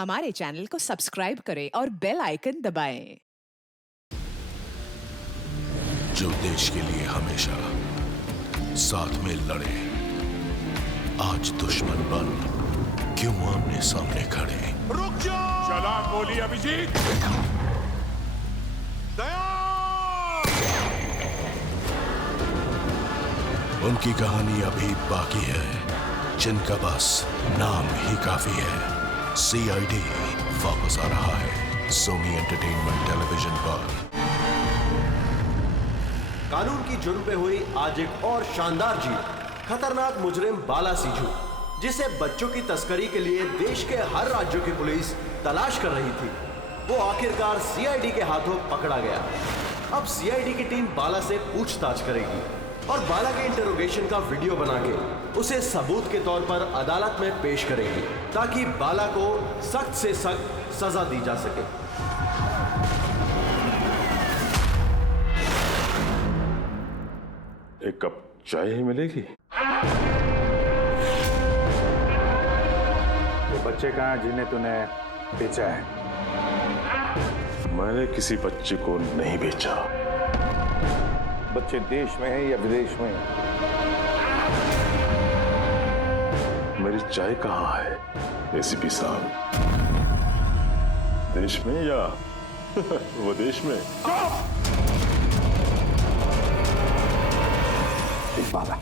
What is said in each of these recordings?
हमारे चैनल को सब्सक्राइब करें और बेल आइकन दबाएं। जो देश के लिए हमेशा साथ में लड़े, आज दुश्मन बन क्यों आमने सामने खड़े। रुक जाओ! चला गोली अभिजीत! दया! उनकी कहानी अभी बाकी है, जिनका बस नाम ही काफी है। CID वापस आ रहा है सोनी एंटरटेनमेंट टेलीविजन पर। कानून की जुर्म पे हुई आज एक और शानदार जीत। खतरनाक मुजरिम बाला सिंजू, जिसे बच्चों की तस्करी के लिए देश के हर राज्यों की पुलिस तलाश कर रही थी, वो आखिरकार CID के हाथों पकड़ा गया। अब CID की टीम बाला से पूछताछ करेगी और बाला के इंटरोगेशन का वीडियो बना के उसे सबूत के तौर पर अदालत में पेश करेगी, ताकि बाला को सख्त से सख्त सजा दी जा सके। एक कप चाय ही मिलेगी? वो बच्चे कहाँ जिन्हें तूने बेचा है? मैंने किसी बच्चे को नहीं बेचा। बच्चे देश में है या विदेश में? मेरी चाय कहाँ है ACP साहब? देश में या विदेश में? बाला,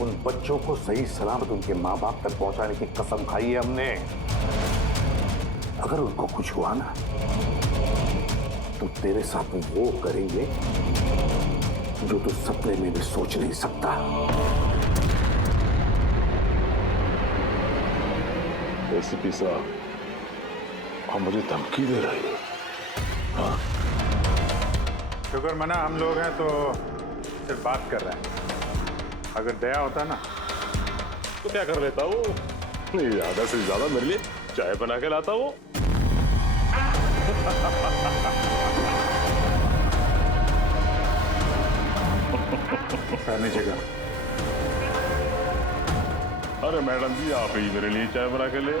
उन बच्चों को सही सलामत उनके माँ बाप तक पहुंचाने की कसम खाई है हमने। अगर उनको कुछ हुआ ना, तो तेरे साथ वो करेंगे जो तू सपने में भी सोच नहीं सकता। ACP साहब, आप मुझे धमकी दे रहे हो? हाँ? शुक्र मना हम लोग हैं तो सिर्फ बात कर रहे हैं। अगर दया होता ना तो क्या कर लेता वो? ज्यादा से ज्यादा मेरे लिए चाय बना के लाता वो। नीचे का। अरे मैडम जी, आप ही मेरे लिए चाय बना के ले।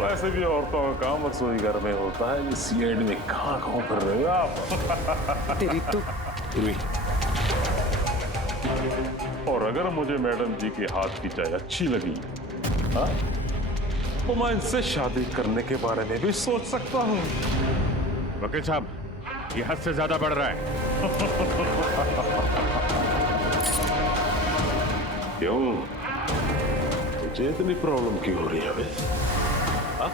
वैसे भी औरतों का काम रसोई घर में होता है, ये CID में कहाँ कर रहे हो आप? तेरी तो और अगर मुझे मैडम जी के हाथ की चाय अच्छी लगी, हाँ, तो मैं इनसे शादी करने के बारे में भी सोच सकता हूँ। वकील साहब, ये हद से ज्यादा बढ़ रहा है। क्यों? तुझे इतनी प्रॉब्लम क्यों हो रही है बे? हाँ?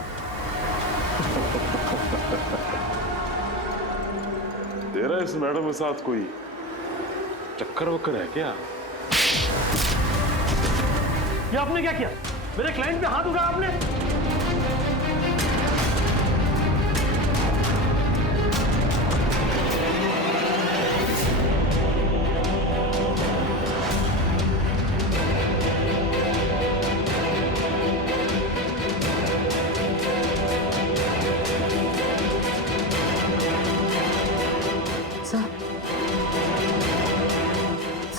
तेरा इस मैडम के साथ कोई चक्कर वक्कर है क्या? ये आपने क्या किया? मेरे क्लाइंट पे हाथ उठाया आपने?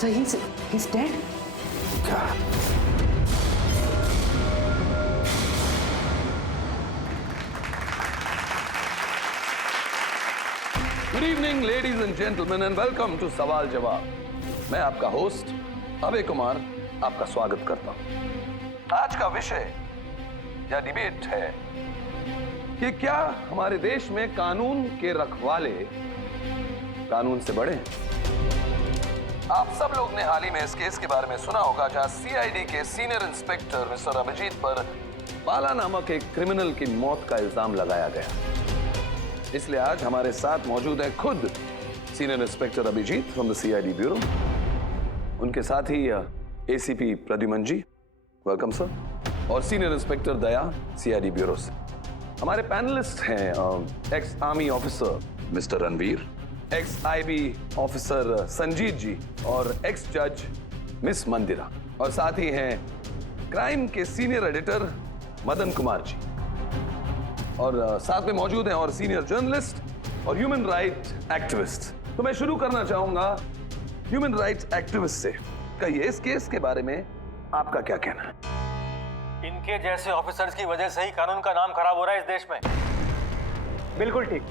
So he's dead? क्या? Good evening ladies and gentleman and welcome to सवाल जवाब। मैं आपका होस्ट अभय कुमार आपका स्वागत करता हूं। आज का विषय या डिबेट है कि क्या हमारे देश में कानून के रखवाले कानून से बड़े हैं? आप सब लोग ने हाल ही में इस केस के बारे में सुना होगा, जहां CID के सीनियर इंस्पेक्टर मिस्टर अभिजीत पर बाला नामक एक क्रिमिनल की मौत का इल्जाम लगाया गया। इसलिए आज हमारे साथ मौजूद है खुद senior inspector Abhijeet from the CID bureau, उनके साथ ही ACP Pradyuman ji, welcome sir, और senior inspector Daya CID bureau से। हमारे पैनलिस्ट हैं ex army officer mister Ranveer, ex IB officer Sanjeet ji और एक्स जज मिस मंदिरा, और साथ ही हैं क्राइम के सीनियर एडिटर मदन कुमार जी, और साथ में मौजूद हैं और सीनियर जर्नलिस्ट और ह्यूमन राइट एक्टिविस्ट। तो मैं शुरू करना चाहूंगा ह्यूमन राइट्स एक्टिविस्ट से। कहिए, इस केस के बारे में आपका क्या कहना है? इन इनके जैसे ऑफिसर्स की वजह से ही कानून का नाम खराब हो रहा है इस देश में। बिल्कुल ठीक।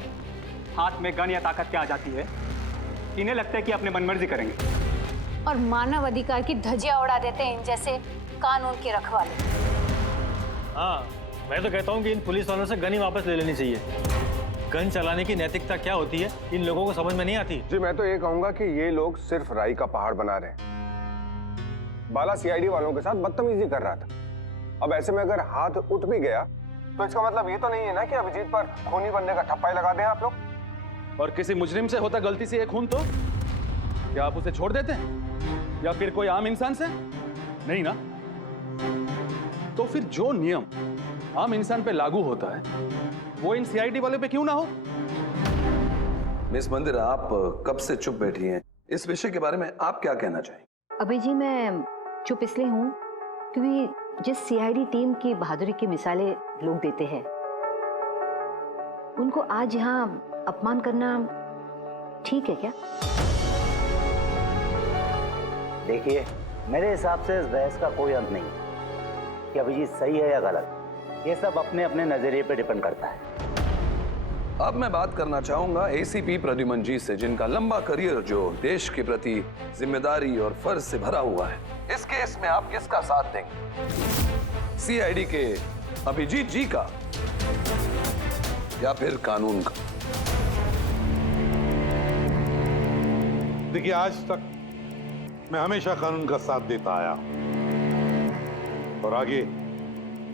हाथ में गन या ताकत क्या आ जाती है, इन्हें लगता है कि अपने मनमर्जी करेंगे और मानव अधिकार की धज्जियां उड़ा देते हैं इन जैसे कानून के रखवाले। हाँ, मैं तो कहता हूँ कि इन पुलिस वालों से गन ही वापस ले लेनी चाहिए। गन चलाने की नैतिकता क्या होती है इन लोगों को समझ में नहीं आती। जी मैं तो ये कहूंगा कि ये लोग सिर्फ राई का पहाड़ बना रहे हैं। बाला सीआईडी वालों के साथ बदतमीजी कर रहा था। अब ऐसे में अगर हाथ उठ भी गया तो इसका मतलब ये तो नहीं है ना कि अभिजीत पर खूनी बनने का ठप्पा ही लगा दें आप लोग। और किसी मुजरिम से होता गलती से एक खून तो क्या आप उसे छोड़ देते हैं या फिर कोई आम इंसान से? नहीं ना। तो फिर जो नियम आम इंसान पे लागू होता है वो इन सीआईडी वाले पे क्यों ना हो? मिस मंदिर, आप कब से चुप बैठी हैं? इस विषय के बारे में आप क्या कहना चाहेंगे? अभी जी मैं चुप इसलिए हूँ क्योंकि जिस सीआईडी टीम की बहादुरी की मिसालें लोग देते हैं उनको आज यहाँ अपमान करना ठीक है क्या? देखिए, मेरे हिसाब से इस बहस का कोई अंत नहीं कि अभिजीत सही है या गलत। ये सब अपने अपने नजरिए पे डिपेंड करता है। अब मैं बात करना चाहूंगा एसीपी प्रद्युमन जी से, जिनका लंबा करियर जो देश के प्रति जिम्मेदारी और फर्ज से भरा हुआ है। इस केस में आप किसका साथ देंगे? सीआईडी के अभिजीत जी का या फिर कानून का? देखिए, आज तक मैं हमेशा कानून का साथ देता आया और आगे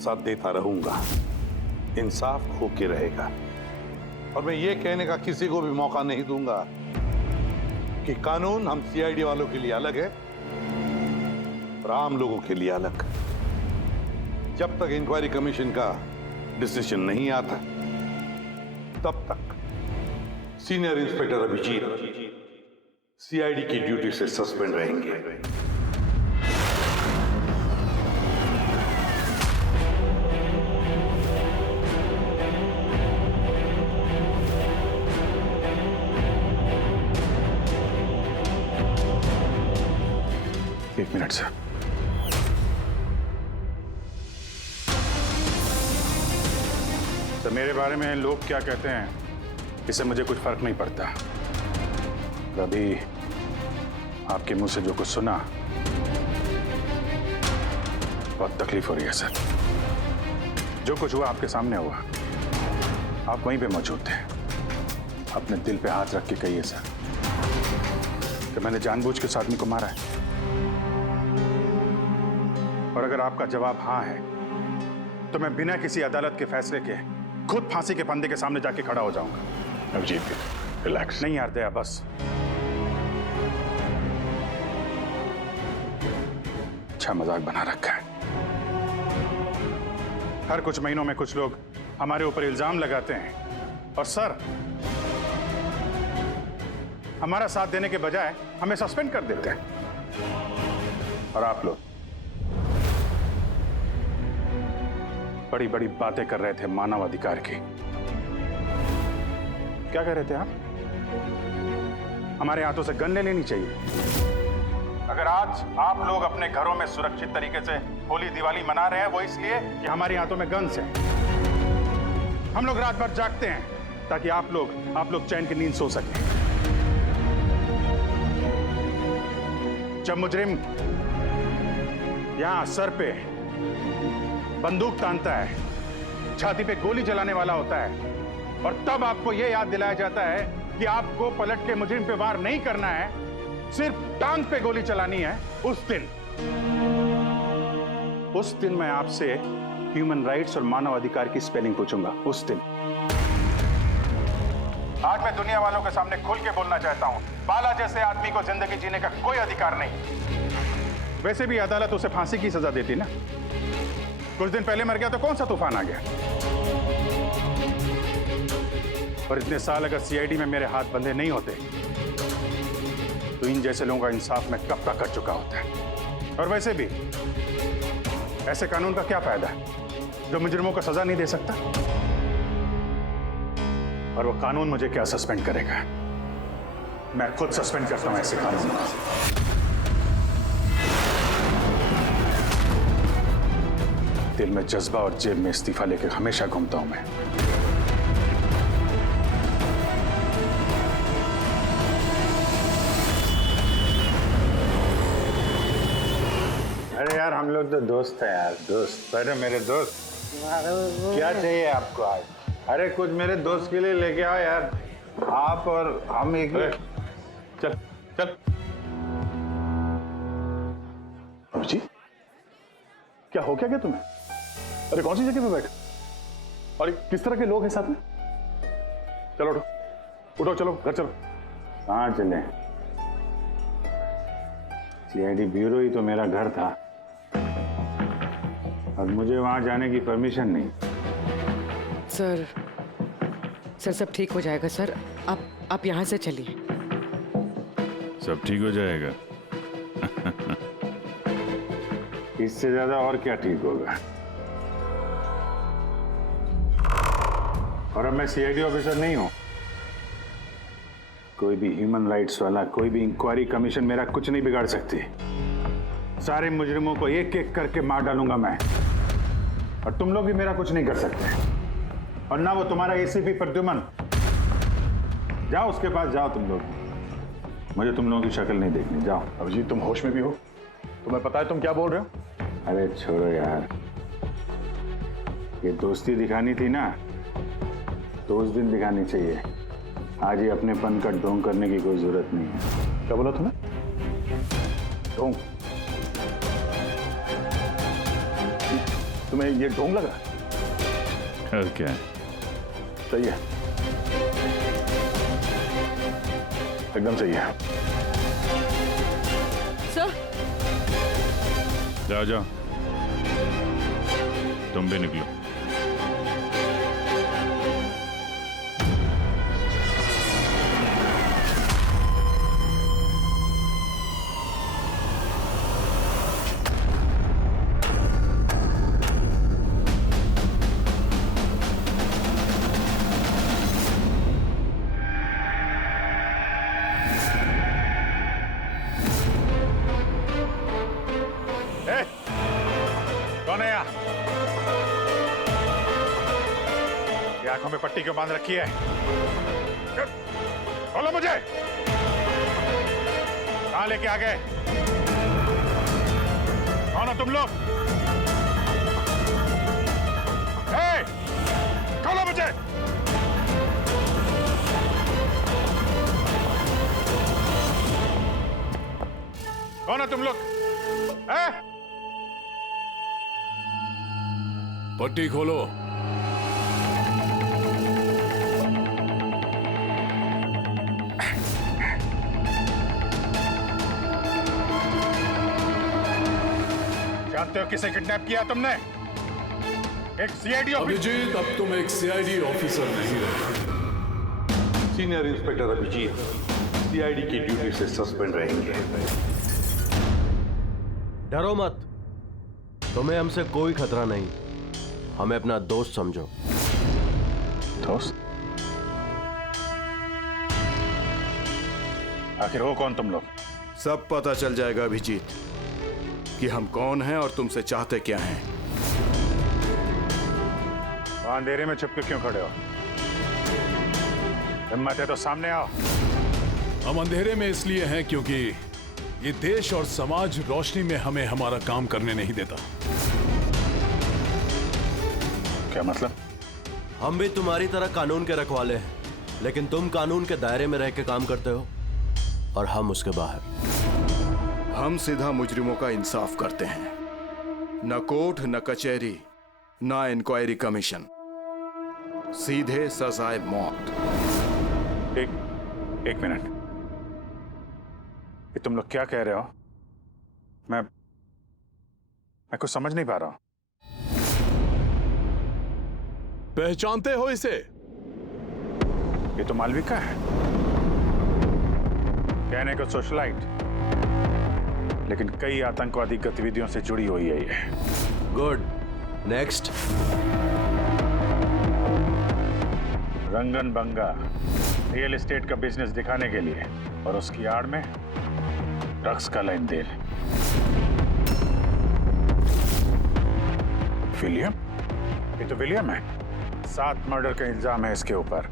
साथ देता रहूंगा। इंसाफ खो के रहेगा और मैं ये कहने का किसी को भी मौका नहीं दूंगा कि कानून हम सीआईडी वालों के लिए अलग है और आम लोगों के लिए अलग। जब तक इंक्वायरी कमीशन का डिसीजन नहीं आता तब तक सीनियर इंस्पेक्टर अभिजीत सीआईडी की ड्यूटी से सस्पेंड रहेंगे। एक मिनट सर। तो मेरे बारे में लोग क्या कहते हैं इससे मुझे कुछ फर्क नहीं पड़ता। अभी आपके मुंह से जो कुछ सुना बहुत तकलीफ हो रही है सर। जो कुछ हुआ आपके सामने हुआ, आप वहीं पे मौजूद थे। अपने दिल पे हाथ रख के कहिए सर कि मैंने जानबूझ के उस आदमी को मारा है। और अगर आपका जवाब हाँ है तो मैं बिना किसी अदालत के फैसले के खुद फांसी के फंदे के सामने जाके खड़ा हो जाऊंगा। अभिजीत, रिलैक्स। नहीं यार दया, बस। अच्छा मजाक बना रखा है। हर कुछ महीनों में कुछ लोग हमारे ऊपर इल्जाम लगाते हैं और सर हमारा साथ देने के बजाय हमें सस्पेंड कर देते हैं। और आप लोग बड़ी बड़ी बातें कर रहे थे मानव अधिकार की। क्या कह रहे थे आप? हमारे हाथों से गन ले लेनी चाहिए। अगर आज आप लोग अपने घरों में सुरक्षित तरीके से होली दिवाली मना रहे हैं वो इसलिए कि हमारे हाथों में गन्स हैं। हम लोग रात भर जागते हैं ताकि आप लोग चैन की नींद सो सकें। जब मुजरिम यहां सर पे बंदूक तानता है, छाती पे गोली चलाने वाला होता है और तब आपको यह याद दिलाया जाता है कि आपको पलट के मुजरिम पे वार नहीं करना है, सिर्फ टांग पे गोली चलानी है। उस दिन मैं आपसे ह्यूमन राइट्स और मानव अधिकार की स्पेलिंग पूछूंगा। उस दिन। आज मैं दुनिया वालों के सामने खुल के बोलना चाहता हूं, बाला जैसे आदमी को जिंदगी जीने का कोई अधिकार नहीं। वैसे भी अदालत उसे फांसी की सजा देती ना। कुछ दिन पहले मर गया तो कौन सा तूफान आ गया। और इतने साल अगर सीआईडी में मेरे हाथ बंधे नहीं होते तो इन जैसे लोगों का इंसाफ मैं कब का कर चुका होता है। और वैसे भी ऐसे कानून का क्या फायदा है जो मुजरिमों को सजा नहीं दे सकता। और वो कानून मुझे क्या सस्पेंड करेगा? मैं खुद सस्पेंड करता हूं ऐसे कानून को। दिल में जज्बा और जेब में इस्तीफा लेकर हमेशा घूमता हूं मैं। अरे यार हम लोग तो दोस्त हैं यार, दोस्त। अरे मेरे दोस्त, क्या चाहिए आपको आज? अरे कुछ मेरे दोस्त के लिए लेके आओ यार। आप और हम एक चल चल। अभिजीत, क्या हो क्या तुम्हें? अरे कौन सी जगह पे बैठे और किस तरह के लोग हैं साथ में? चलो उठो उठो, चलो घर चलो। कहाँ चले? सीआईडी ब्यूरो ही तो मेरा घर था और मुझे वहां जाने की परमिशन नहीं। सर सब ठीक हो जाएगा सर, आप यहाँ से चलिए। सब ठीक हो जाएगा। इससे ज्यादा और क्या ठीक होगा? और अब मैं सीआईडी ऑफिसर नहीं हूं। कोई भी ह्यूमन राइट्स वाला, कोई भी इंक्वायरी कमीशन मेरा कुछ नहीं बिगाड़ सकती। सारे मुजरिमों को एक एक करके मार डालूंगा मैं, और तुम लोग भी मेरा कुछ नहीं कर सकते। और ना वो तुम्हारा एसीपी प्रद्युमन। जाओ उसके पास जाओ तुम लोग, मुझे तुम लोगों की शक्ल नहीं देखनी। जाओ। अभिजीत, तुम होश में भी हो? तुम्हें पता है तुम क्या बोल रहे हो? अरे छोड़ो यार, ये दोस्ती दिखानी थी ना तो उस दिन दिखानी चाहिए। आज ये अपनेपन का ढोंग करने की कोई जरूरत नहीं है। क्या बोला तुमने? ढोंग? तुम्हें ये ढोंग लग रहा है? और क्या? सही है, एकदम सही है। सर जाओ जाओ, तुम भी निकलो। आंखों में पट्टी क्यों बांध रखी है? बोलो मुझे, कहां लेके आ गए? कौन हो तुम लोग? खोलो मुझे। कौन हो तुम लोग? पट्टी खोलो। जानते हो किसे किडनैप किया तुमने? एक सीआईडी ऑफिसर। अभिजीत, अब तुम एक सीआईडी ऑफिसर नहीं रहे। सीनियर इंस्पेक्टर अभिजीत सीआईडी की ड्यूटी से सस्पेंड रहेंगे। डरो मत, तुम्हें हमसे कोई खतरा नहीं। हमें अपना दोस्त समझो। दोस्त? आखिर हो कौन तुम लोग? सब पता चल जाएगा अभिजीत कि हम कौन हैं और तुमसे चाहते क्या हैं। अंधेरे में छुप के क्यों खड़े हो? हिम्मत है तो सामने आओ। हम अंधेरे में इसलिए हैं क्योंकि ये देश और समाज रोशनी में हमें हमारा काम करने नहीं देता। क्या मतलब? हम भी तुम्हारी तरह कानून के रखवाले हैं, लेकिन तुम कानून के दायरे में रह के काम करते हो और हम उसके बाहर। हम सीधा मुजरिमों का इंसाफ करते हैं, न कोर्ट न कचहरी न इंक्वायरी कमीशन, सीधे सजाए मौत। एक मिनट, ये तुम लोग क्या कह रहे हो? मैं कुछ समझ नहीं पा रहा हूं। पहचानते हो इसे? ये तो मालविका है, कहने को सोशलाइट, लेकिन कई आतंकवादी गतिविधियों से जुड़ी हुई है ये। Good, next. Rangan Banga real estate का बिजनेस दिखाने के लिए और उसकी आड़ में ड्रग्स का लेन देन। विलियम? ये तो विलियम है। 7 मर्डर का इल्जाम है इसके ऊपर।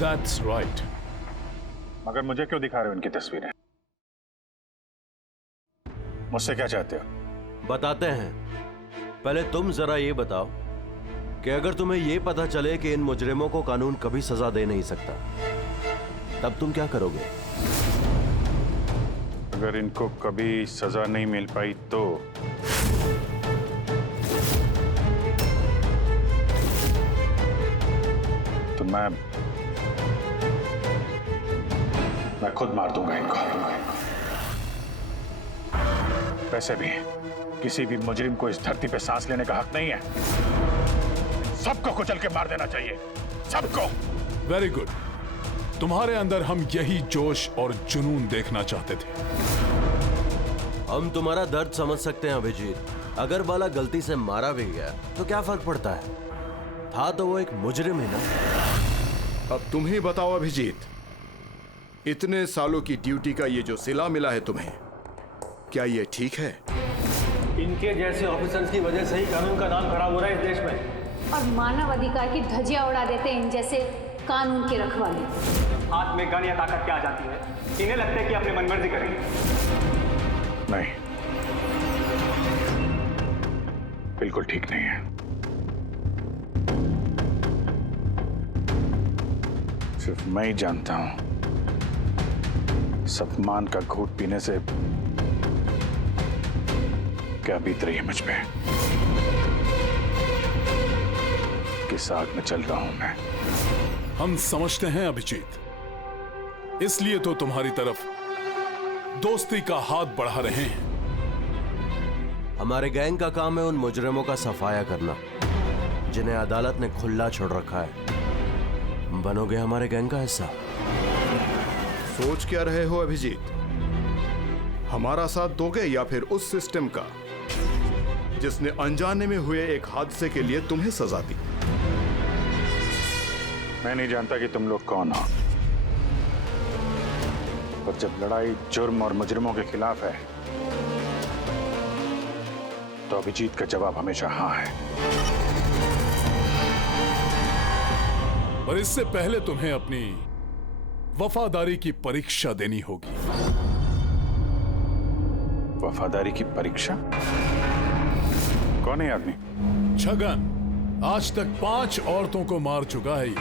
That's right. मगर मुझे क्यों दिखा रहे हो इनकी तस्वीरें? मुझसे क्या चाहते हो? बताते हैं। पहले तुम जरा ये बताओ कि अगर तुम्हें ये पता चले कि इन मुजरिमों को कानून कभी सजा दे नहीं सकता, तब तुम क्या करोगे? अगर इनको कभी सजा नहीं मिल पाई तो मैं खुद मार दूंगा इनको। वैसे भी किसी भी मुजरिम को इस धरती पे सांस लेने का हक नहीं है। सबको कुचल के मार देना चाहिए, सबको। Very good. तुम्हारे अंदर हम यही जोश और जुनून देखना चाहते थे। हम तुम्हारा दर्द समझ सकते हैं अभिजीत। अगर बाला गलती से मारा भी गया तो क्या फर्क पड़ता है? था तो वो एक मुजरिम ही ना। अब तुम ही बताओ अभिजीत, इतने सालों की ड्यूटी का ये जो सिला मिला है तुम्हें, क्या ये ठीक है? इनके जैसे ऑफिसर्स की वजह से ही कानून का नाम खराब हो रहा है इस देश में। और मानव अधिकार की धज्जियां उड़ा देते हैं इन जैसे कानून के रखवाले। हाथ में गन या ताकत क्या आ जाती है? इन्हें लगता है कि अपनी मनमर्जी करेंगे। नहीं, बिल्कुल ठीक नहीं है। सिर्फ मैं ही जानता हूं सम्मान का घूंट पीने से क्या बीत रही है मुझ पे। किस आग में चल रहा हूं मैं। हम समझते हैं अभिजीत, इसलिए तो तुम्हारी तरफ दोस्ती का हाथ बढ़ा रहे हैं। हमारे गैंग का काम है उन मुजरिमों का सफाया करना जिन्हें अदालत ने खुला छोड़ रखा है। बनोगे हमारे गैंग का हिस्सा? सोच क्या रहे हो अभिजीत? हमारा साथ दोगे या फिर उस सिस्टम का जिसने अनजाने में हुए एक हादसे के लिए तुम्हें सजा दी? मैं नहीं जानता कि तुम लोग कौन हो, पर जब लड़ाई जुर्म और मुजरिमों के खिलाफ है तो अभिजीत का जवाब हमेशा हाँ है। और इससे पहले तुम्हें अपनी वफादारी की परीक्षा देनी होगी। वफादारी की परीक्षा? कौन है आदमी? छगन आज तक 5 औरतों को मार चुका है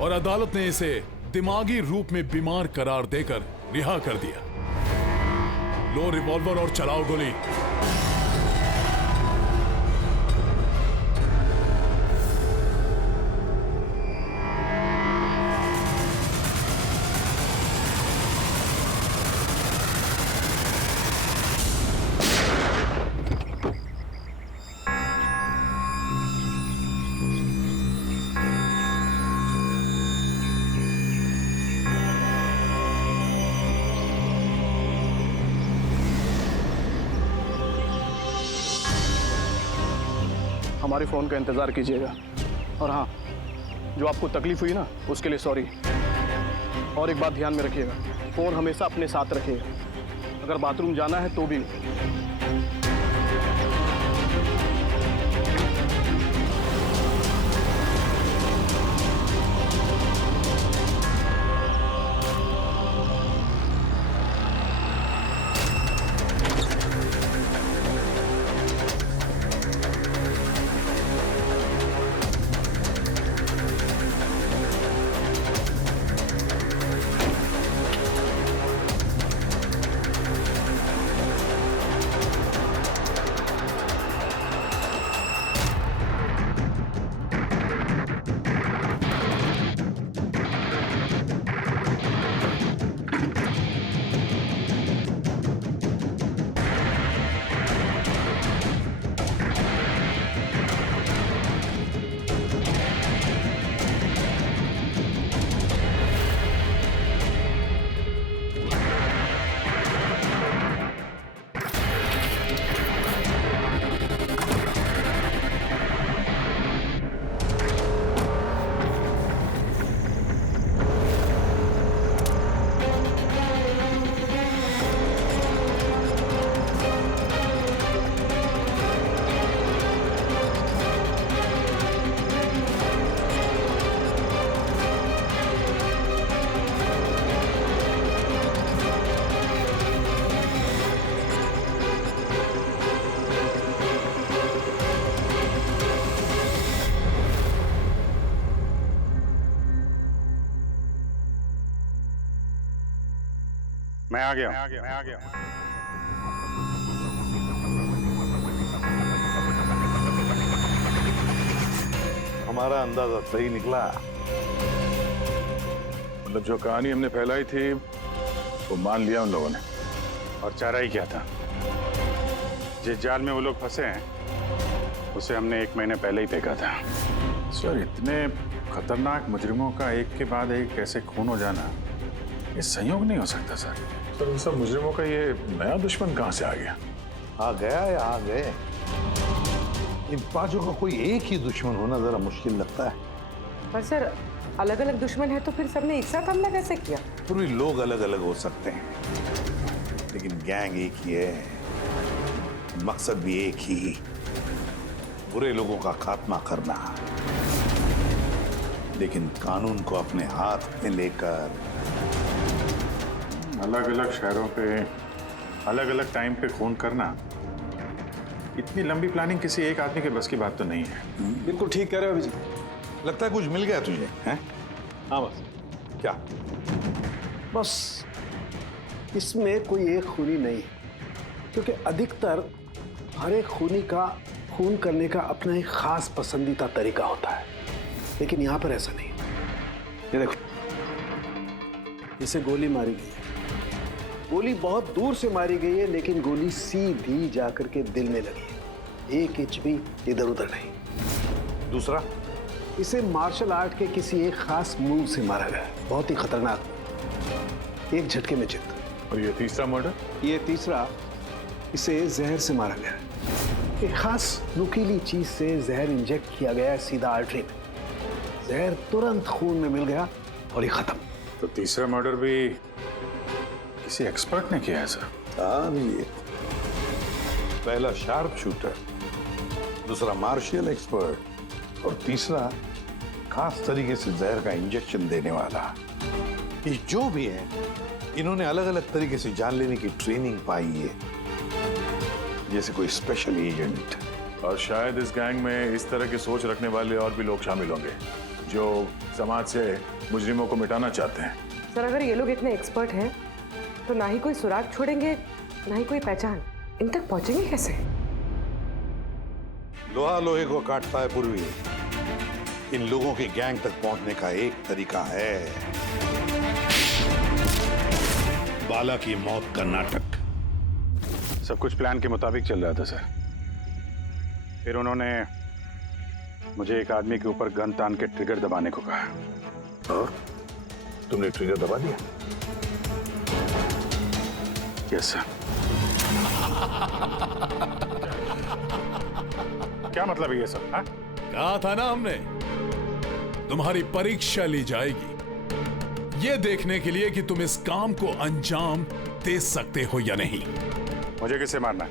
और अदालत ने इसे दिमागी रूप में बीमार करार देकर रिहा कर दिया। लो रिवॉल्वर और चलाओ गोली। हमारे फ़ोन का इंतज़ार कीजिएगा। और हाँ, जो आपको तकलीफ हुई ना, उसके लिए सॉरी। और एक बात ध्यान में रखिएगा, फ़ोन हमेशा अपने साथ रखिएगा। अगर बाथरूम जाना है तो भी। मैं आ गया। हमारा अंदाजा सही निकला। मतलब जो कहानी हमने फैलाई थी वो मान लिया उन लोगों ने, और चारा ही क्या था। जिस जाल में वो लोग फंसे हैं उसे हमने 1 महीने पहले ही फेंका था। सर, इतने खतरनाक मुजरिमों का एक के बाद एक कैसे खून हो जाना, ये संयोग नहीं हो सकता सर। सर, इन सब मुजरिमों का ये नया दुश्मन कहाँ से आ गया? आ गया या आ गए? इन पांचों का कोई एक ही दुश्मन होना जरा मुश्किल लगता है। पर सर, अलग अलग दुश्मन है तो फिर सबने एक साथ हमला कैसे किया? पूरी लोग अलग अलग हो सकते हैं, लेकिन गैंग एक ही है, मकसद भी एक ही, बुरे लोगों का खात्मा करना। लेकिन कानून को अपने हाथ में लेकर अलग अलग शहरों पे अलग अलग टाइम पे खून करना, इतनी लंबी प्लानिंग किसी एक आदमी के बस की बात तो नहीं है। बिल्कुल ठीक कह रहे हो अभिजीत। लगता है कुछ मिल गया तुझे, हैं? हाँ बस। क्या? बस इसमें कोई एक खूनी नहीं है, क्योंकि अधिकतर हर एक खूनी का खून करने का अपना एक खास पसंदीदा तरीका होता है, लेकिन यहां पर ऐसा नहीं। ये देखो, इसे गोली मारी गई है। गोली बहुत दूर से मारी गई है, लेकिन गोली सीधी जाकर के दिल में लगी है, 1 इंच भी इधर उधर नहीं। दूसरा, इसे मार्शल आर्ट के किसी एक खास मूव से मारा गया है, बहुत ही खतरनाक, एक झटके में चित। और ये तीसरा मर्डर? ये तीसरा, इसे जहर से मारा गया है। एक खास नुकीली चीज से जहर इंजेक्ट किया गया है सीधा आर्टरी में। जहर तुरंत खून में मिल गया और ये खत्म। तो तीसरा मर्डर भी किसी एक्सपर्ट ने किया है सर? हाँ जी, पहला शार्प शूटर, दूसरा मार्शियल एक्सपर्ट, और तीसरा खास तरीके से जहर का इंजेक्शन देने वाला। ये जो भी है, इन्होंने अलग अलग तरीके से जान लेने की ट्रेनिंग पाई है, जैसे कोई स्पेशल एजेंट। और शायद इस गैंग में इस तरह की सोच रखने वाले और भी लोग शामिल होंगे जो समाज से मुजरिमों को मिटाना चाहते हैं। सर, अगर ये लोग इतने एक्सपर्ट हैं तो ना ही कोई सुराग छोड़ेंगे, ना ही कोई पहचान। इन तक पहुंचेंगे कैसे? लोहा लोहे को काटता है पूर्वी। इन लोगों की गैंग तक पहुंचने का एक तरीका है, बाला की मौत का नाटक। सब कुछ प्लान के मुताबिक चल रहा था सर। फिर उन्होंने मुझे एक आदमी के ऊपर गन तान के ट्रिगर दबाने को कहा। और तुमने ट्रिगर दबा दिया? Yes sir. क्या मतलब है ये सब? हाँ? कहा था ना हमने, तुम्हारी परीक्षा ली जाएगी ये देखने के लिए कि तुम इस काम को अंजाम दे सकते हो या नहीं। मुझे किससे मारना है?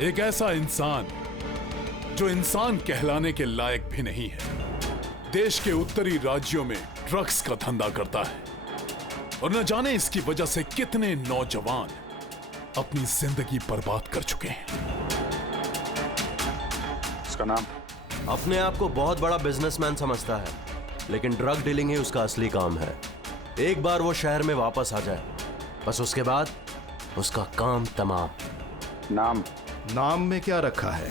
एक ऐसा इंसान जो इंसान कहलाने के लायक भी नहीं है, देश के उत्तरी राज्यों में ड्रग्स का धंधा करता है, और न जाने इसकी वजह से कितने नौजवान अपनी जिंदगी बर्बाद कर चुके हैं। उसका नाम? अपने आप को बहुत बड़ा बिजनेसमैन समझता है, लेकिन ड्रग डीलिंग ही उसका असली काम है। एक बार वो शहर में वापस आ जाए, बस उसके बाद उसका काम तमाम। नाम में क्या रखा है?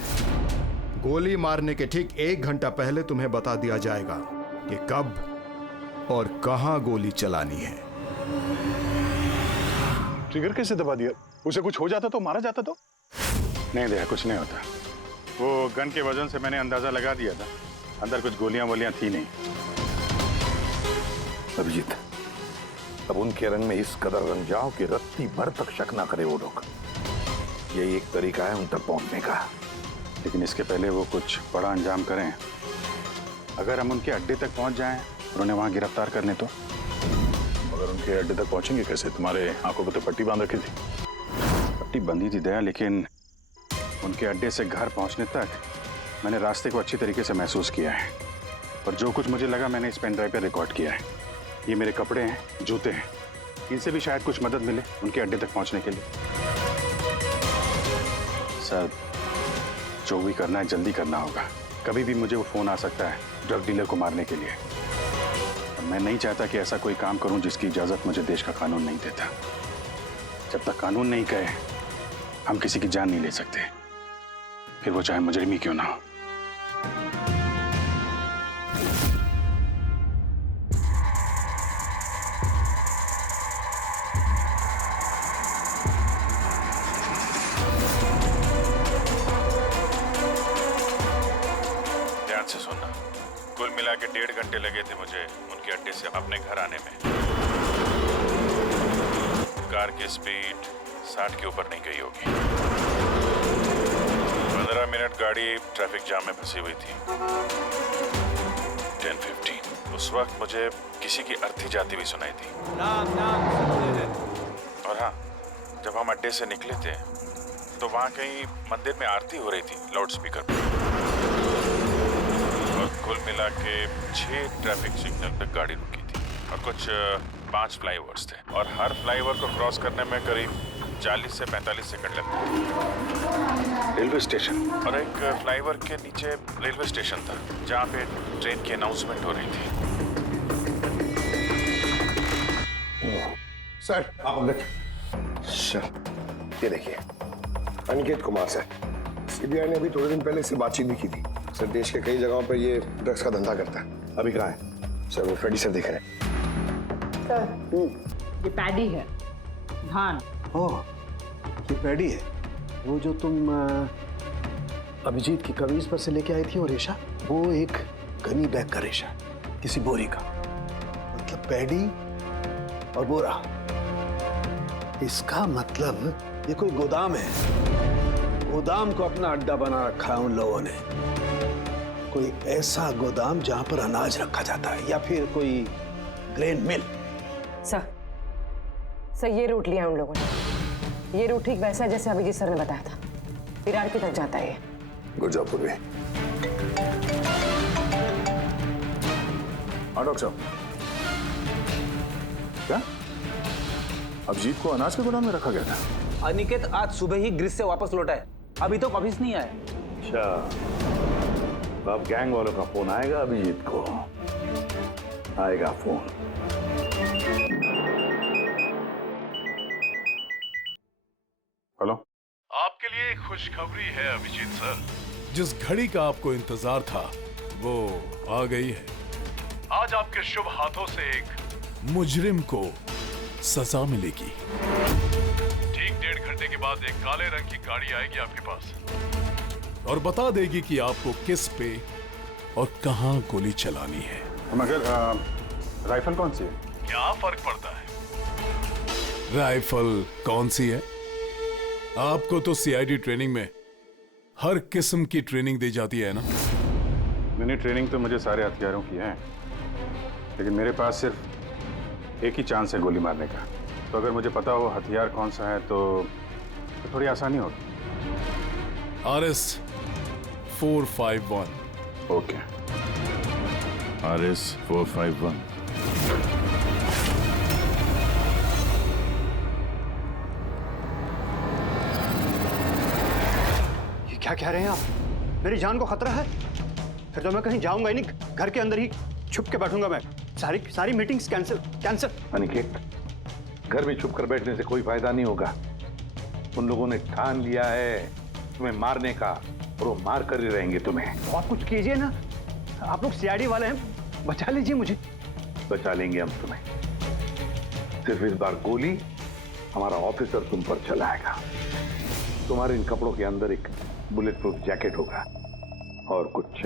गोली मारने के ठीक 1 घंटा पहले तुम्हें बता दिया जाएगा कि कब और कहां गोली चलानी है। ट्रिगर कैसे दबा दिया? उसे कुछ हो जाता तो, मारा जाता तो? नहीं दया, कुछ नहीं होता। वो गन के वजन से मैंने अंदाजा लगा दिया था, अंदर कुछ गोलियां वोलियां थी नहीं। अभिजीत, अब उनके रंग में इस कदर रंग जाओ कि रत्ती भर तक शक ना करे वो लोग। यही एक तरीका है उन तक पहुंचने का। लेकिन इसके पहले वो कुछ बड़ा अंजाम करें। अगर हम उनके अड्डे तक पहुंच जाएं और उन्हें वहां गिरफ्तार कर लें तो? मगर उनके अड्डे तक पहुंचेंगे कैसे? तुम्हारे आंखों पर तो पट्टी बांध रखी थी। पट्टी बंधी थी दया, लेकिन उनके अड्डे से घर पहुंचने तक मैंने रास्ते को अच्छी तरीके से महसूस किया है, और जो कुछ मुझे लगा मैंने इस पेन ड्राइव पर रिकॉर्ड किया है। ये मेरे कपड़े हैं, जूते हैं, इनसे भी शायद कुछ मदद मिले उनके अड्डे तक पहुंचने के लिए। सर, जो भी करना है जल्दी करना होगा। कभी भी मुझे वो फोन आ सकता है ड्रग डीलर को मारने के लिए। मैं नहीं चाहता कि ऐसा कोई काम करूं जिसकी इजाजत मुझे देश का कानून नहीं देता। जब तक कानून नहीं कहे हम किसी की जान नहीं ले सकते, फिर वो चाहे मुजरिम ही क्यों ना हो। ध्यान से सुनना, कुल मिला के 1.5 घंटे लगे थे मुझे उनके अड्डे से अपने घर आने में। कार की स्पीड 60 के ऊपर नहीं गई होगी। 15 मिनट गाड़ी ट्रैफिक जाम में फंसी हुई थी। 10:15 उस वक्त मुझे किसी की अर्थी जाती हुई सुनाई थी। और हाँ, जब हम अड्डे से निकले थे तो वहाँ कहीं मंदिर में आरती हो रही थी लाउड स्पीकर पर। और कुल मिला के 6 ट्रैफिक सिग्नल पे गाड़ी रुकी थी और कुछ 5 फ्लाईओवर्स थे और हर फ्लाईओवर को क्रॉस करने में करीब 40 से 45 सेकंड लगते। रेलवे स्टेशन और एक फ्लाईओवर के नीचे रेलवे स्टेशन था जहाँ पे ट्रेन की अनाउंसमेंट हो रही थी। सर आप अंदर। सर ये देखिए, अनिकेत कुमार सर, सीबीआई ने अभी थोड़े दिन पहले इससे बातचीत भी की थी। सर देश के कई जगहों पर ये ड्रग्स का धंधा करता है। अभी कहाँ है? सर वो फ्रेडी सर देख रहे हैं। ये पैडी है, धान। ओह, ये पैडी है। वो जो तुम अभिजीत की कमीज पर से लेके आई थी वो रेशा, वो एक गनी बैग का रेशा, किसी बोरी का। मतलब पैडी और बोरा, इसका मतलब ये कोई गोदाम है। गोदाम को अपना अड्डा बना रखा है उन लोगों ने। कोई ऐसा गोदाम जहां पर अनाज रखा जाता है, या फिर कोई ग्रेन मिल। सर ये रूट लिया उन लोगों ने। ये रूट ठीक वैसा है जैसे अभिजीत सर ने बताया था, विरार की तरफ जाता है। गुड जॉब पूर्वी। हाँ डॉक्टर साहब, क्या अभिजीत को अनाज के गोदाम में रखा गया था? अनिकेत आज सुबह ही ग्रीस से वापस लौटा है, अभी तो ऑफिस नहीं आया। अच्छा, तो अब गैंग वालों का फोन आएगा अभिजीत को? आएगा फोन। हेलो, आपके लिए एक खुशखबरी है अभिजीत सर। जिस घड़ी का आपको इंतजार था वो आ गई है। आज आपके शुभ हाथों से एक मुजरिम को सजा मिलेगी। ठीक 1.5 घंटे के बाद एक काले रंग की गाड़ी आएगी आपके पास और बता देगी कि आपको किस पे और कहां गोली चलानी है। मगर राइफल कौन सी है? क्या फर्क पड़ता है राइफल कौन सी है? आपको तो सीआईडी ट्रेनिंग में हर किस्म की ट्रेनिंग दी जाती है ना? मैंने ट्रेनिंग तो मुझे सारे हथियारों की है, लेकिन मेरे पास सिर्फ एक ही चांस है गोली मारने का। तो अगर मुझे पता हो हथियार कौन सा है तो थोड़ी आसानी होगी। RS 451। Okay, RS 451। ये क्या कह रहे हैं आप? मेरी जान को खतरा है? फिर तो मैं कहीं जाऊंगा ही नहीं, घर के अंदर ही छुप के बैठूंगा मैं। सारी मीटिंग्स कैंसिल। अनिकेत, घर में छुप कर बैठने से कोई फायदा नहीं होगा। उन लोगों ने ठान लिया है तुम्हें मारने का, और वो मार कर ही रहेंगे तुम्हें। तो आप कुछ कीजिए ना, आप लोग सीआईडी वाले हैं, बचा लीजिए मुझे। बचा लेंगे हम तुम्हें। सिर्फ इस बार गोली हमारा ऑफिसर तुम पर चलाएगा। तुम्हारे इन कपड़ों के अंदर एक बुलेट प्रूफ जैकेट होगा और कुछ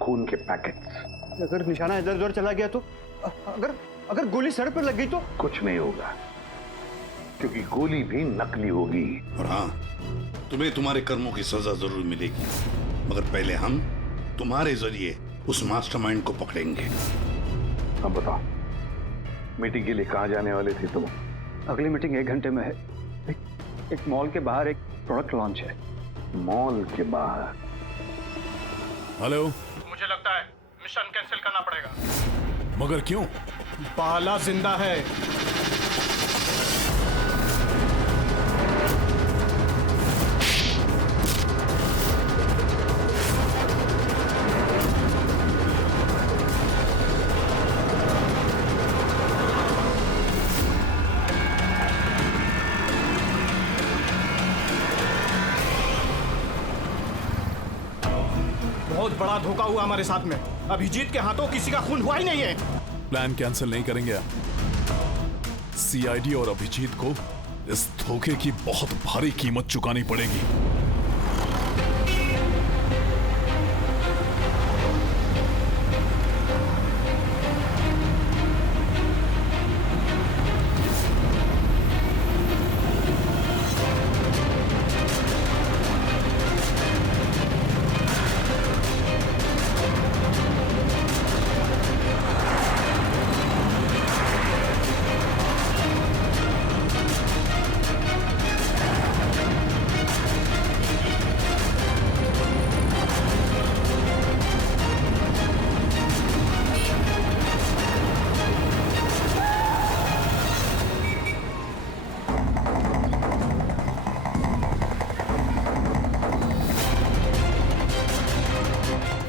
खून के पैकेट्स। अगर निशाना इधर उधर चला गया तो? अगर गोली सर पर लग गई तो? कुछ नहीं होगा, क्योंकि गोली भी नकली होगी। और हाँ, तुम्हें तुम्हारे कर्मों की सजा जरूर मिलेगी, मगर पहले हम तुम्हारे जरिए उस मास्टरमाइंड को पकड़ेंगे। अब बताओ, मीटिंग के लिए कहाँ जाने वाले थे तुम? अगली मीटिंग 1 घंटे में है। एक मॉल के बाहर एक प्रोडक्ट लॉन्च है। मॉल के बाहर? हेलो, मुझे लगता है मिशन कैंसिल करना पड़ेगा। मगर क्यों? बाला जिंदा है। बहुत बड़ा धोखा हुआ हमारे साथ में। अभिजीत के हाथों किसी का खून हुआ ही नहीं है। प्लान कैंसिल नहीं करेंगे आप। सीआईडी और अभिजीत को इस धोखे की बहुत भारी कीमत चुकानी पड़ेगी।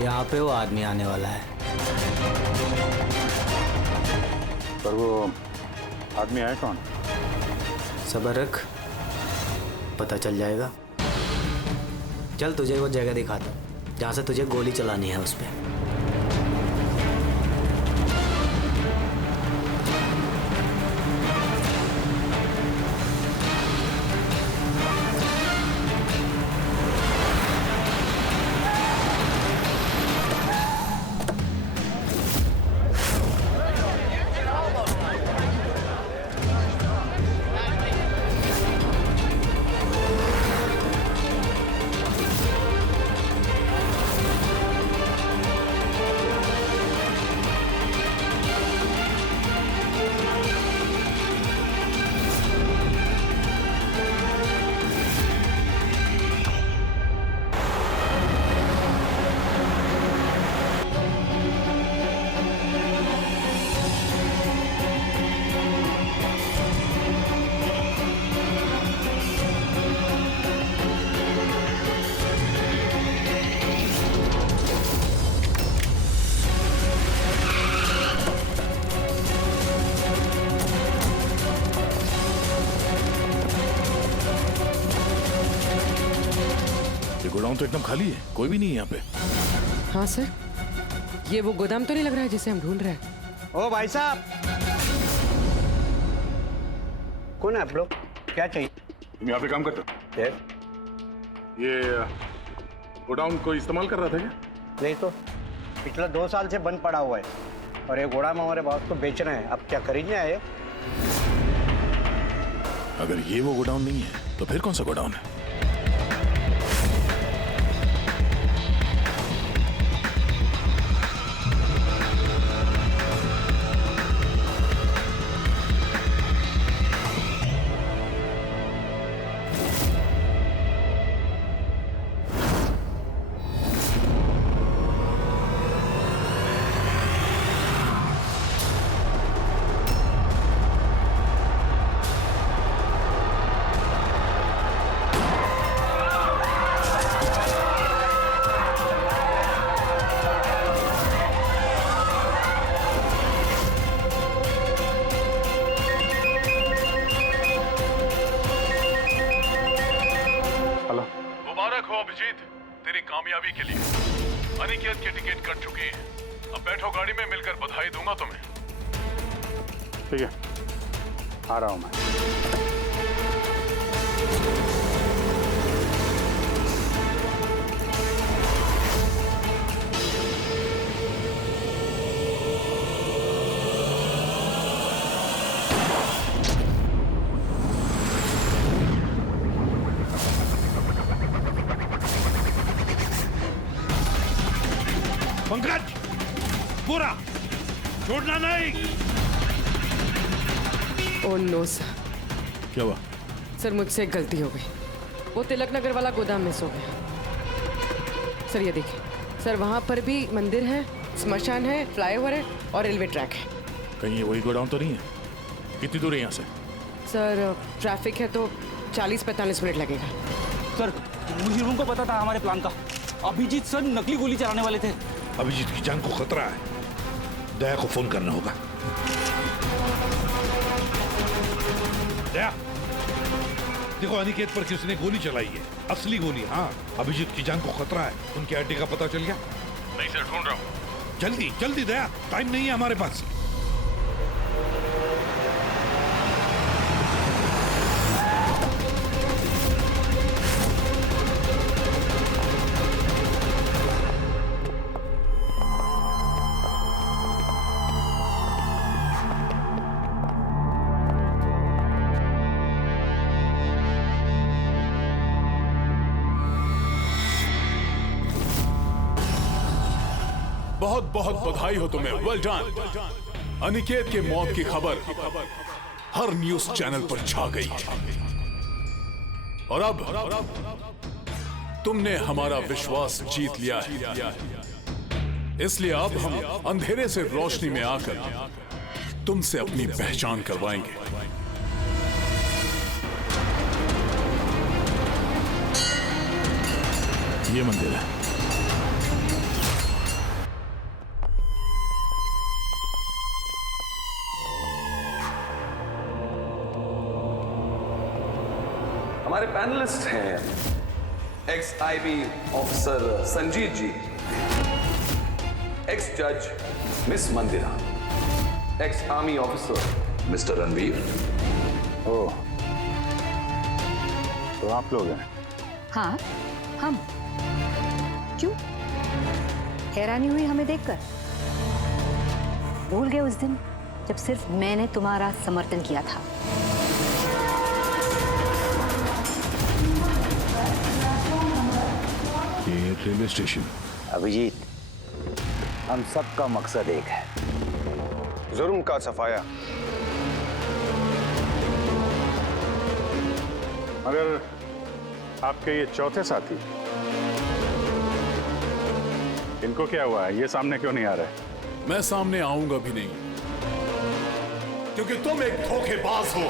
यहाँ पे वो आदमी आने वाला है। पर वो आदमी आया कौन? सब्र रख, पता चल जाएगा। चल तुझे वो जगह दिखाता जहाँ से तुझे गोली चलानी है उस पे। गोडाउन तो एकदम खाली है, कोई भी नहीं है यहाँ पे। हाँ सर, ये वो गोदाम तो नहीं लग रहा है जिसे हम ढूंढ रहे हैं। ओ भाई साहब, कौन है आप लोग? क्या चाहिए? तुम यहाँ पे काम करते हो? ये गोडाउन को इस्तेमाल कर रहा था क्या? नहीं तो पिछले 2 साल से बंद पड़ा हुआ है और ये गोदाम हमारे बॉस को बेच रहे हैं। अब क्या खरीदने आए? अगर ये वो गोडाउन नहीं है तो फिर कौन सा गोडाउन है? मुबारक हो अभिजीत, तेरी कामयाबी के लिए। अनिकेत की टिकट कट चुकी है। अब बैठो गाड़ी में, मिलकर बधाई दूंगा तुम्हें। ठीक है, आ रहा हूं मैं। पंकज, पूरा छोड़ना नहीं। Oh no sir. क्या हुआ? सर मुझसे एक गलती हो गई। वो तिलक नगर वाला गोदाम मिस हो गया। सर ये देखिए, सर वहाँ पर भी मंदिर है, स्मशान है, फ्लाईओवर है और रेलवे ट्रैक है। कहीं ये वही गोडाउन तो नहीं है? कितनी दूर है यहाँ से? सर ट्रैफिक है तो 40-45 मिनट लगेगा। सर मुझे को पता था हमारे प्लान का। अभिजीत सर नकली गोली चलाने वाले थे। अभिजीत की जान को खतरा है, दया को फोन करना होगा। दया, देखो अनिकेत पर किसने गोली चलाई है, असली गोली। हाँ, अभिजीत की जान को खतरा है। उनके अड्डे का पता चल गया? नहीं सर, ढूंढ रहा हूँ। जल्दी जल्दी दया, टाइम नहीं है हमारे पास। बहुत बहुत बधाई हो तुम्हें, वेल डन। अनिकेत के मौत की खबर हर न्यूज चैनल पर छा गई है और अब तुमने हमारा विश्वास जीत लिया है। इसलिए अब हम अंधेरे से रोशनी में आकर तुमसे अपनी पहचान करवाएंगे। ये मंदिर है। हमारे पैनलिस्ट हैं ex IB officer Sanjeet ji, ex जज miss Mandira, ex army officer mister Ranveer. Oh, तो आप लोग हैं? हाँ, हम। क्यों? हैरानी हुई हमें देखकर? भूल गए उस दिन जब सिर्फ मैंने तुम्हारा समर्थन किया था? ये रेलवे स्टेशन। अभिजीत, हम सबका मकसद एक है, जुर्म का सफाया। मगर आपके ये चौथे साथी, इनको क्या हुआ है? ये सामने क्यों नहीं आ रहे? मैं सामने आऊंगा भी नहीं, क्योंकि तुम एक धोखेबाज हो।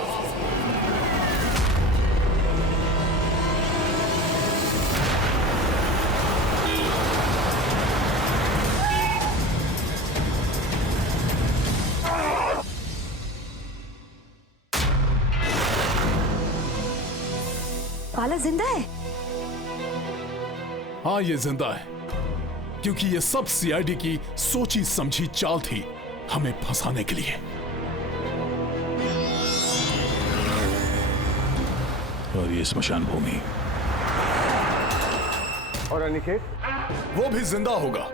बाला जिंदा है? हाँ, ये जिंदा है, क्योंकि ये सब सीआईडी की सोची समझी चाल थी हमें फंसाने के लिए। और ये स्मशान भूमि। और अनिकेत? वो भी जिंदा होगा।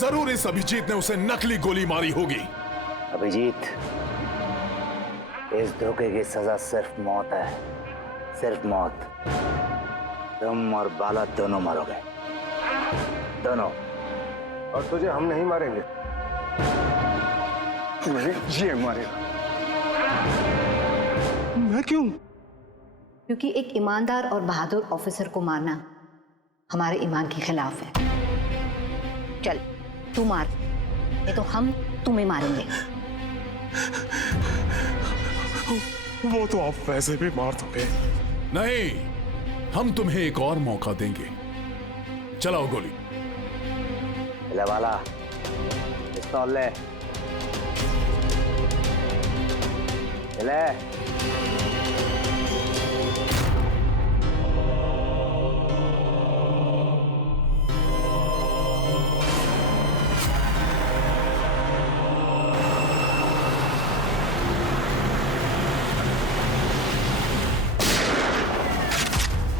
जरूर इस अभिजीत ने उसे नकली गोली मारी होगी। अभिजीत, इस धोखे की सजा सिर्फ मौत है, सिर्फ मौत। तुम और बाला दोनों मरोगे, दोनों। और तुझे हम नहीं मारेंगे, तुझे ये मारेगा। मैं क्यों? क्योंकि एक ईमानदार और बहादुर ऑफिसर को मारना हमारे ईमान के खिलाफ है। चल, तू मार, नहीं तो हम तुम्हें मारेंगे। वो तो आप वैसे भी मार दोगे। नहीं, हम तुम्हें एक और मौका देंगे। चलाओ गोली। ले वाला, पिस्तौल ले। ले।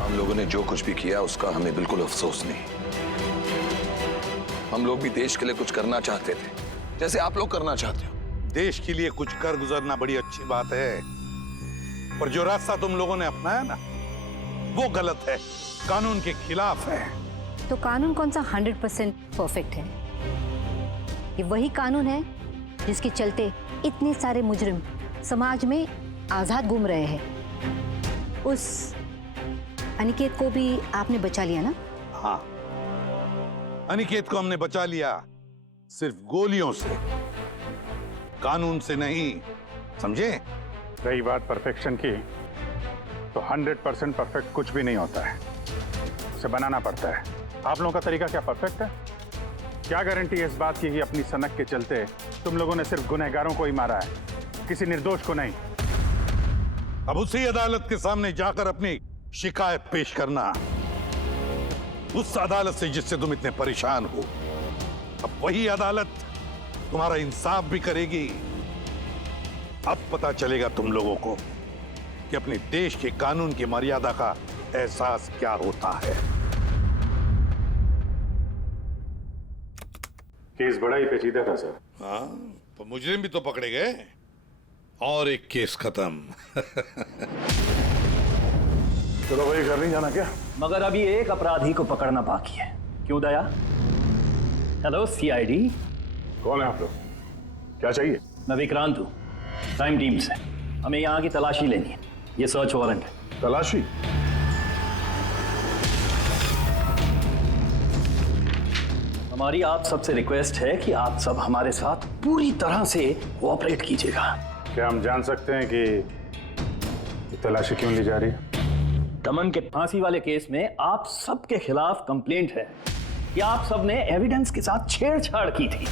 हम लोगों ने जो कुछ भी किया उसका हमें बिल्कुल अफसोस नहीं। हम लोग भी देश के लिए कुछ करना चाहते थे, जैसे आप लोग करना चाहते हो। देश के लिए कुछ कर गुजरना बड़ी अच्छी बात है, पर जो रास्ता तुम लोगों ने अपनाया ना, वो गलत है, कानून के खिलाफ है। तो कानून कौन सा 100% परफेक्ट है? ये वही कानून है जिसके चलते इतने सारे मुजरिम समाज में आजाद घूम रहे हैं। उस अनिकेत को भी आपने बचा लिया ना? हाँ, अनिकेत को हमने बचा लिया, सिर्फ गोलियों से, कानून से नहीं, समझे? रही बात परफेक्शन की, तो 100% परफेक्ट कुछ भी नहीं होता है, उसे बनाना पड़ता है। आप लोगों का तरीका क्या परफेक्ट है? क्या गारंटी है इस बात की कि अपनी सनक के चलते तुम लोगों ने सिर्फ गुनहगारों को ही मारा है, किसी निर्दोष को नहीं? अब उसी अदालत के सामने जाकर अपनी शिकायत पेश करना उस अदालत से जिससे तुम इतने परेशान हो। अब वही अदालत तुम्हारा इंसाफ भी करेगी। अब पता चलेगा तुम लोगों को कि अपने देश के कानून की मर्यादा का एहसास क्या होता है। केस बड़ा ही पेचीदा था सर। हाँ, तो मुजरिम भी तो पकड़े गए और एक केस खत्म। चलो भाई, घर नहीं जाना क्या? मगर अभी एक अपराधी को पकड़ना बाकी है। क्यों दया? Hello CID. कौन है आप लोग? क्या चाहिए? मैं विक्रांत हूँ, क्राइम टीम से। हमें यहाँ की तलाशी लेनी है। ये सर्च वारंट है। तलाशी? हमारी आप सबसे रिक्वेस्ट है कि आप सब हमारे साथ पूरी तरह से कोऑपरेट कीजिएगा। क्या हम जान सकते हैं कि तलाशी क्यों ली जा रही है? दमन के फांसी वाले केस में आप सबके खिलाफ कंप्लेंट है कि आप सब ने एविडेंस के साथ छेड़छाड़ की थी।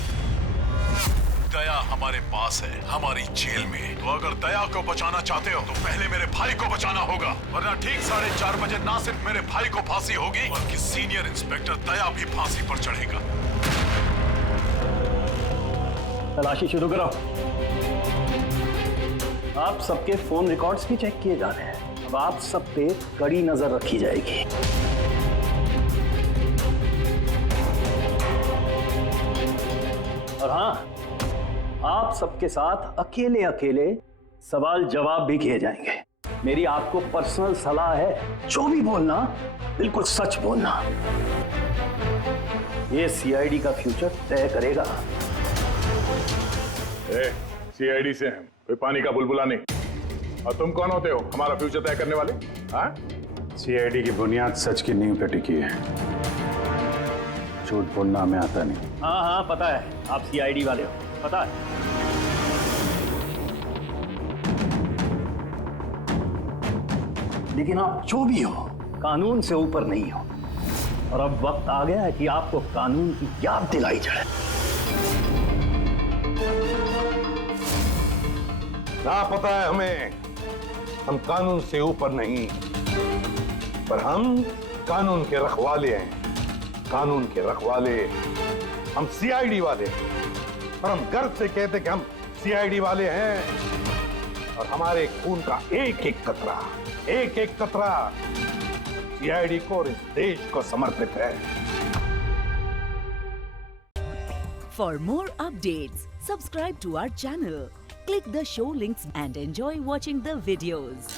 दया हमारे पास है, हमारी जेल में। तो अगर दया को बचाना चाहते हो तो पहले मेरे भाई को बचाना होगा, वरना ठीक 4:30 बजे ना सिर्फ मेरे भाई को फांसी होगी बल्कि सीनियर इंस्पेक्टर दया भी फांसी पर चढ़ेगा। तलाशी शुरू करो। आप सबके फोन रिकॉर्ड्स भी चेक किए जा रहे हैं। अब आप सब पे कड़ी नजर रखी जाएगी। और हाँ, आप सबके साथ अकेले अकेले सवाल जवाब भी किए जाएंगे। मेरी आपको पर्सनल सलाह है, जो भी बोलना बिल्कुल सच बोलना। ये सीआईडी का फ्यूचर तय करेगा। सीआईडी से हैं, कोई पानी का बुलबुला नहीं। और तुम कौन होते हो हमारा फ्यूचर तय करने वाले? हाँ? सीआईडी की बुनियाद सच की नींव पे टिकी है। झूठ बोलना हमें आता नहीं। हाँ हाँ पता है, आप सीआईडी वाले हो, पता है। लेकिन आप जो भी हो, कानून से ऊपर नहीं हो। और अब वक्त आ गया है कि आपको कानून की याद दिलाई जाए। ना पता है हमें, हम कानून से ऊपर नहीं, पर हम कानून के रखवाले हैं। कानून के रखवाले हम सीआईडी वाले, और हम गर्व से कहते कि हम सीआईडी वाले हैं। और हमारे खून का एक एक कतरा सीआईडी को और इस देश को समर्पित है। For more updates, subscribe to our channel, click the show links and enjoy watching the videos.